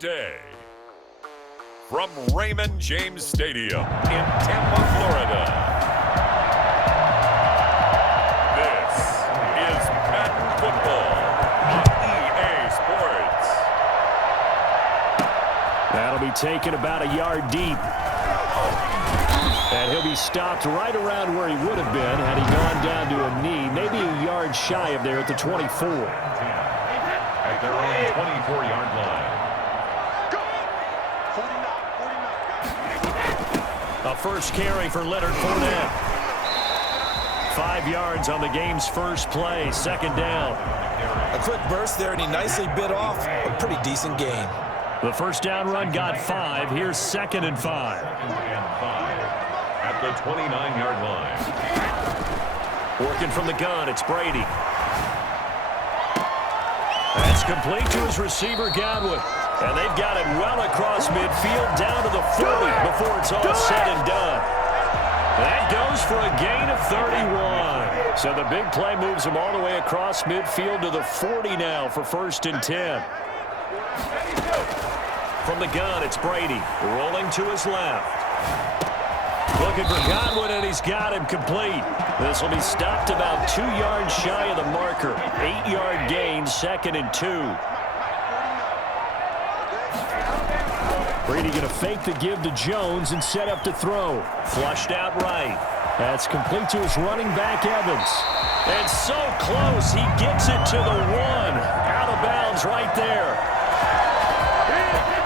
Day. From Raymond James Stadium in Tampa, Florida. This is Madden Football on EA Sports. That'll be taken about a yard deep. And he'll be stopped right around where he would have been had he gone down to a knee, maybe a yard shy of there at the 24. At their own 24-yard line. A first carry for Leonard Fournette. 5 yards on the game's first play, second down. A quick burst there, and he nicely bit off a pretty decent gain. The first down run got 5. Here's 2nd and 5. At the 29-yard line. Working from the gun, it's Brady. That's complete to his receiver, Godwin. And they've got it well across midfield down to the 40 before it's all said and done. That goes for a gain of 31. So the big play moves him all the way across midfield to the 40 now for 1st and 10. From the gun, it's Brady. Rolling to his left. Looking for Godwin, and he's got him complete. This will be stopped about 2 yards shy of the marker. 8-yard gain, 2nd and 2. Brady going to fake the give to Jones and set up to throw. Flushed out right. That's complete to his running back, Evans. And so close, he gets it to the 1. Out of bounds right there.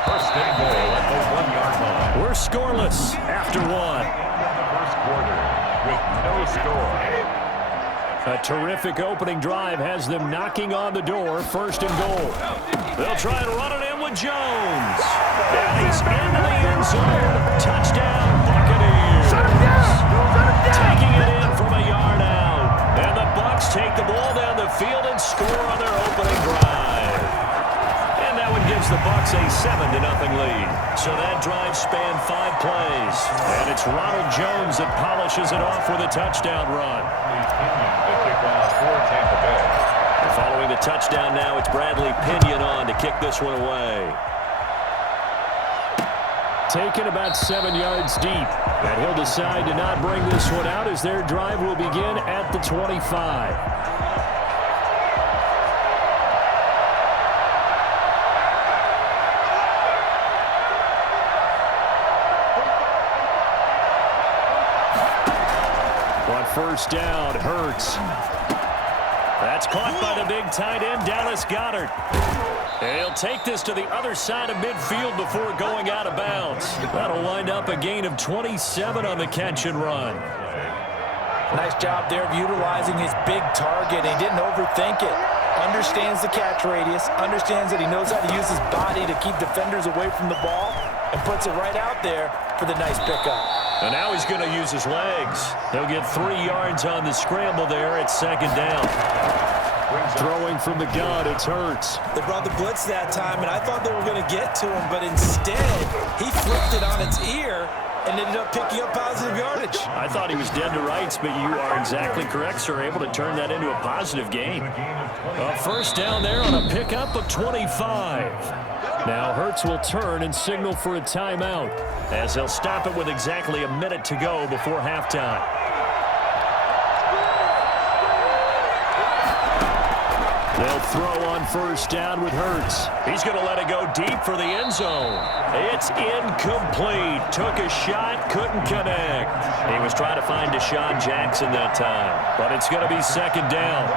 First and goal at the 1-yard line. We're scoreless after 1. First quarter with no score. A terrific opening drive has them knocking on the door. 1st and goal. They'll try and run it in with Jones. And he's into the end zone. Touchdown, Buccaneers. Taking it in from a yard out. And the Bucs take the ball down the field and score on their opening drive. And that one gives the Bucs a 7-0 lead. So that drive spanned 5 plays. And it's Ronald Jones that polishes it off with a touchdown run. Following the touchdown now, it's Bradley Pinion on to kick this one away. Taken about 7 yards deep. And he'll decide to not bring this one out as their drive will begin at the 25. First down, Hurts. That's caught by the big tight end, Dallas Goedert. He'll take this to the other side of midfield before going out of bounds. That'll wind up a gain of 27 on the catch and run. Nice job there of utilizing his big target. He didn't overthink it. Understands the catch radius. Understands that he knows how to use his body to keep defenders away from the ball. And puts it right out there for the nice pickup. And now he's going to use his legs. He'll get 3 yards on the scramble there at 2nd down. Throwing from the gun, it's Hurts. They brought the blitz that time, and I thought they were going to get to him, but instead, he flipped it on its ear and ended up picking up positive yardage. I thought he was dead to rights, but you are exactly correct, sir. Able to turn that into a positive gain. A first down there on a pickup of 25. Now Hurts will turn and signal for a timeout as they'll stop it with exactly a minute to go before halftime. They'll throw on first down with Hurts. He's going to let it go deep for the end zone. It's incomplete. Took a shot, couldn't connect. He was trying to find Deshaun Jackson that time, but it's going to be 2nd down.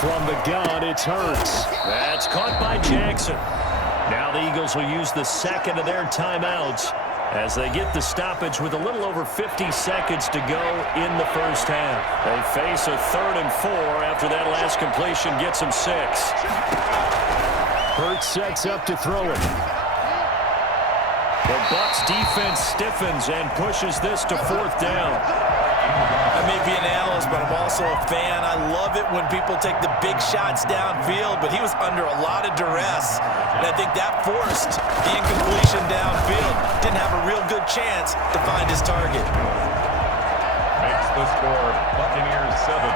From the gun, it's Hurts. That's caught by Jackson. Now the Eagles will use the 2nd of their timeouts as they get the stoppage with a little over 50 seconds to go in the first half. They face a 3rd and 4 after that last completion gets them 6. Hurts sets up to throw it. The Bucs defense stiffens and pushes this to 4th down. I may be an analyst, but I'm also a fan. I love it when people take the big shots downfield, but he was under a lot of duress. And I think that forced the incompletion downfield. Didn't have a real good chance to find his target. Makes the score Buccaneers 7,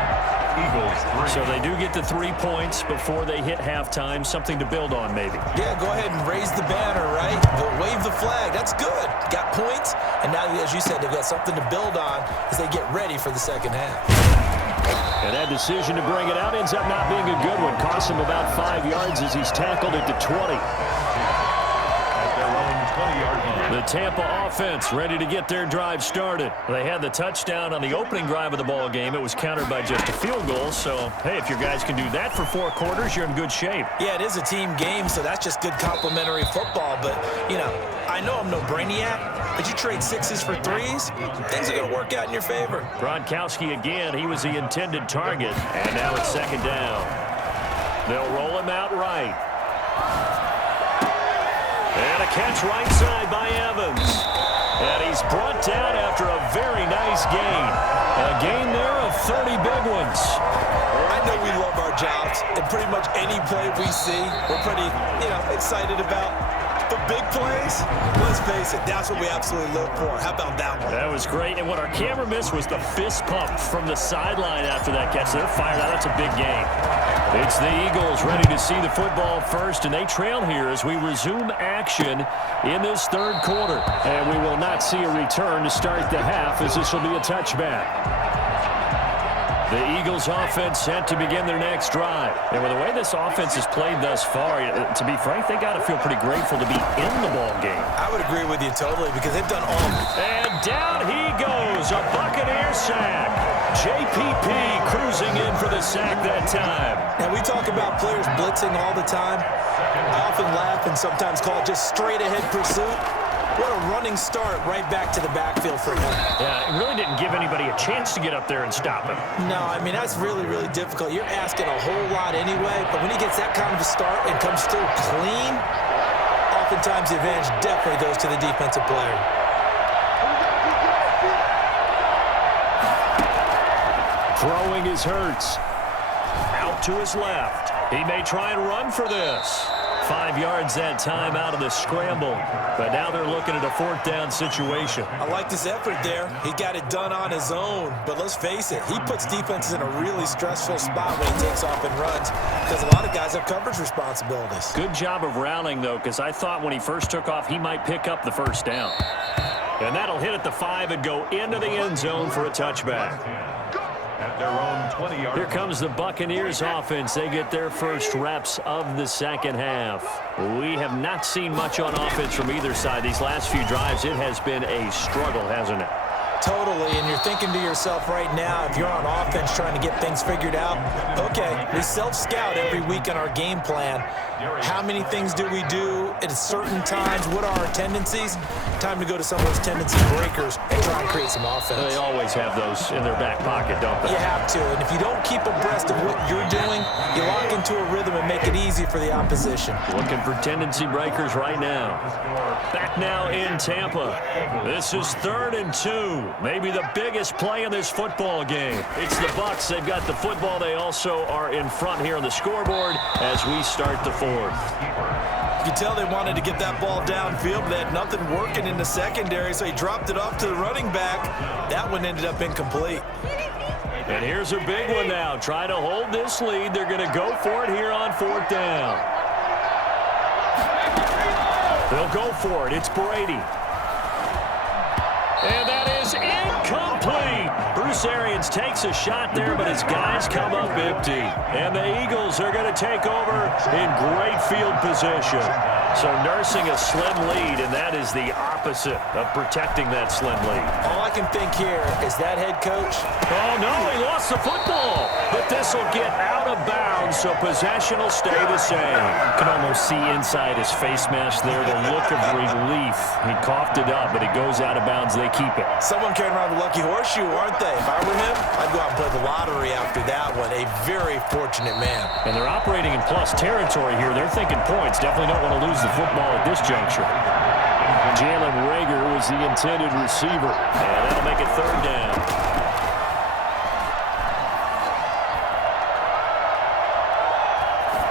Eagles 3. So they do get the 3 points before they hit halftime. Something to build on, maybe. Yeah, go ahead and raise the banner, right? Wave the flag. That's good. Got points, and now, as you said, they've got something to build on as they get ready for the second half. And that decision to bring it out ends up not being a good one. Costs him about 5 yards as he's tackled at the 20. At their own 20-yard line. The Tampa offense ready to get their drive started. They had the touchdown on the opening drive of the ball game. It was countered by just a field goal. So, hey, if your guys can do that for 4 quarters, you're in good shape. Yeah, it is a team game, so that's just good complimentary football. But, you know, I know I'm no brainiac, but you trade 6s for 3s, things are going to work out in your favor. Gronkowski again. He was the intended target. And now it's second down. They'll roll him out right. And a catch right side by Evans. And he's brought down after a very nice gain. A gain there of 30 big ones. I know we love our jobs, and pretty much any play we see, we're pretty, excited about. But big plays, let's face it, that's what we absolutely live for. How about that one? That was great. And what our camera missed was the fist pump from the sideline after that catch. They're fired out. That's a big game. It's the Eagles ready to see the football first, and they trail here as we resume action in this third quarter. And we will not see a return to start the half, as this will be a touchback. The Eagles offense set to begin their next drive. And with the way this offense has played thus far, to be frank, they got to feel pretty grateful to be in the ball game. I would agree with you totally, because they've done all. And down he goes, a Buccaneer sack. JPP cruising in for the sack that time. Now, we talk about players blitzing all the time. I often laugh and sometimes call it just straight-ahead pursuit. What a running start right back to the backfield for him. Yeah, it really didn't give anybody a chance to get up there and stop him. No, I mean, that's really, really difficult. You're asking a whole lot anyway, but when he gets that kind of a start and comes through clean, oftentimes the advantage definitely goes to the defensive player. Throwing is Hurts. Out to his left. He may try and run for this. 5 yards that time out of the scramble. But now they're looking at a 4th down situation. I like this effort there. He got it done on his own. But let's face it, he puts defenses in a really stressful spot when he takes off and runs, because a lot of guys have coverage responsibilities. Good job of rallying, though, because I thought when he first took off, he might pick up the first down. And that'll hit at the 5 and go into the end zone for a touchback. At their own 20-yard. Here comes the Buccaneers offense. They get their first reps of the second half. We have not seen much on offense from either side. These last few drives, it has been a struggle, hasn't it? Totally, and you're thinking to yourself right now, if you're on offense trying to get things figured out, okay, we self-scout every week on our game plan. How many things do we do at certain times? What are our tendencies? Time to go to some of those tendency breakers and try and create some offense. They always have those in their back pocket, don't they? You have to, and if you don't keep abreast of what you're doing, you lock into a rhythm and make it easy for the opposition. Looking for tendency breakers right now. Back now in Tampa. This is 3rd and 2. Maybe the biggest play in this football game. It's the Bucs. They've got the football. They also are in front here on the scoreboard as we start the 4th. You can tell they wanted to get that ball downfield, but they had nothing working in the secondary, so he dropped it off to the running back. That one ended up incomplete. And here's a big one now. Try to hold this lead. They're going to go for it here on 4th down. They'll go for it. It's Brady. And that is incomplete. Bruce Arians takes a shot there, but his guys come up empty. And the Eagles are going to take over in great field position. So nursing a slim lead, and that is the opposite of protecting that slim lead. All I can think here is that head coach. Oh, no, he lost the football. But this will get out of bounds, so possession will stay the same. You can almost see inside his face mask there the look of relief. He coughed it up, but it goes out of bounds. They keep it. Someone carrying around the lucky horseshoe, aren't they? If I were him, I'd go out and play the lottery after that one. A very fortunate man. And they're operating in plus territory here. They're thinking points. Definitely don't want to lose the football at this juncture. Jalen Reagor was the intended receiver. And that'll make it 3rd down.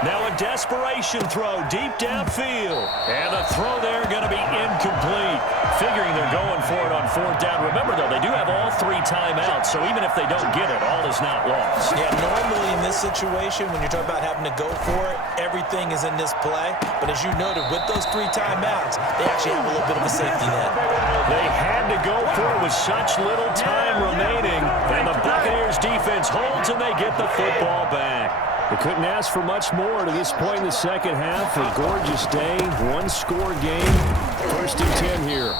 Now a desperation throw deep downfield. And the throw there going to be incomplete. Figuring they're going for it on 4th down. Remember, though, they do have all 3 timeouts, so even if they don't get it, all is not lost. Yeah, normally in this situation, when you're talking about having to go for it, everything is in this play. But as you noted, with those 3 timeouts, they actually have a little bit of a safety net. They had to go for it with such little time remaining. And the Buccaneers defense holds and they get the football back. They couldn't ask for much more to this point in the second half. A gorgeous day, 1-score game. 1st and 10 here.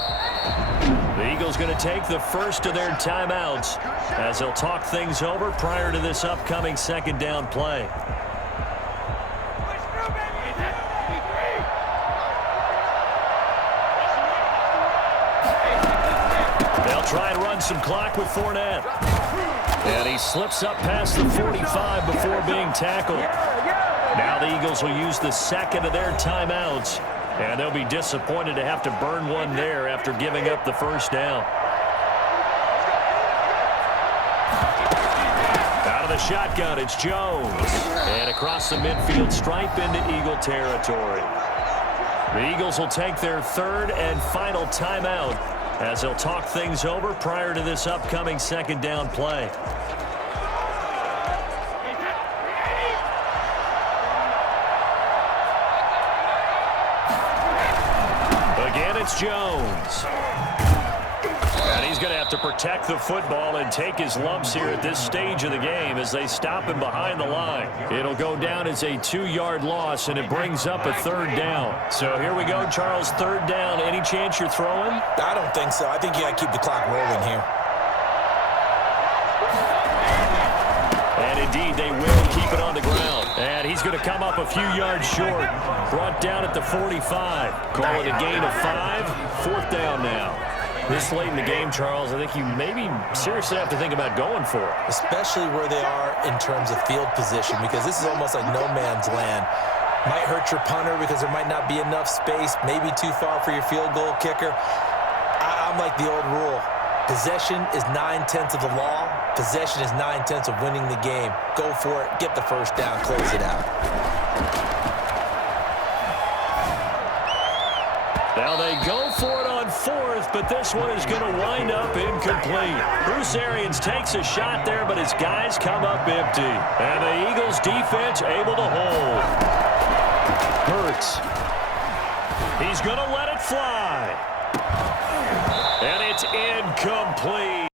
The Eagles going to take the first of their timeouts as they'll talk things over prior to this upcoming 2nd down play. They'll try and run some clock with Fournette. And he slips up past the 45 before being tackled. Now the Eagles will use the 2nd of their timeouts. And they'll be disappointed to have to burn one there after giving up the 1st down. Out of the shotgun, it's Jones. And across the midfield stripe into Eagle territory. The Eagles will take their 3rd and final timeout as they'll talk things over prior to this upcoming 2nd down play. Again, it's Jones. And he's going to have to protect the football and take his lumps here at this stage of the game as they stop him behind the line. It'll go down as a 2-yard loss, and it brings up a 3rd down. So here we go, Charles, 3rd down. Any chance you're throwing? I don't think so. I think you got to keep the clock rolling here. And indeed, they will keep it on the ground. And he's going to come up a few yards short. Brought down at the 45. Call it a gain of 5. 4th down now. This late in the game, Charles, I think you maybe seriously have to think about going for it. Especially where they are in terms of field position, because this is almost like no man's land. Might hurt your punter because there might not be enough space, maybe too far for your field goal kicker. I'm like the old rule. Possession is 9/10 of the law. Possession is 9/10 of winning the game. Go for it, get the 1st down, close it out. Now they go for it on 4th, but this one is going to wind up incomplete. Bruce Arians takes a shot there, but his guys come up empty. And the Eagles defense able to hold. Hurts. He's going to let it fly. And it's incomplete.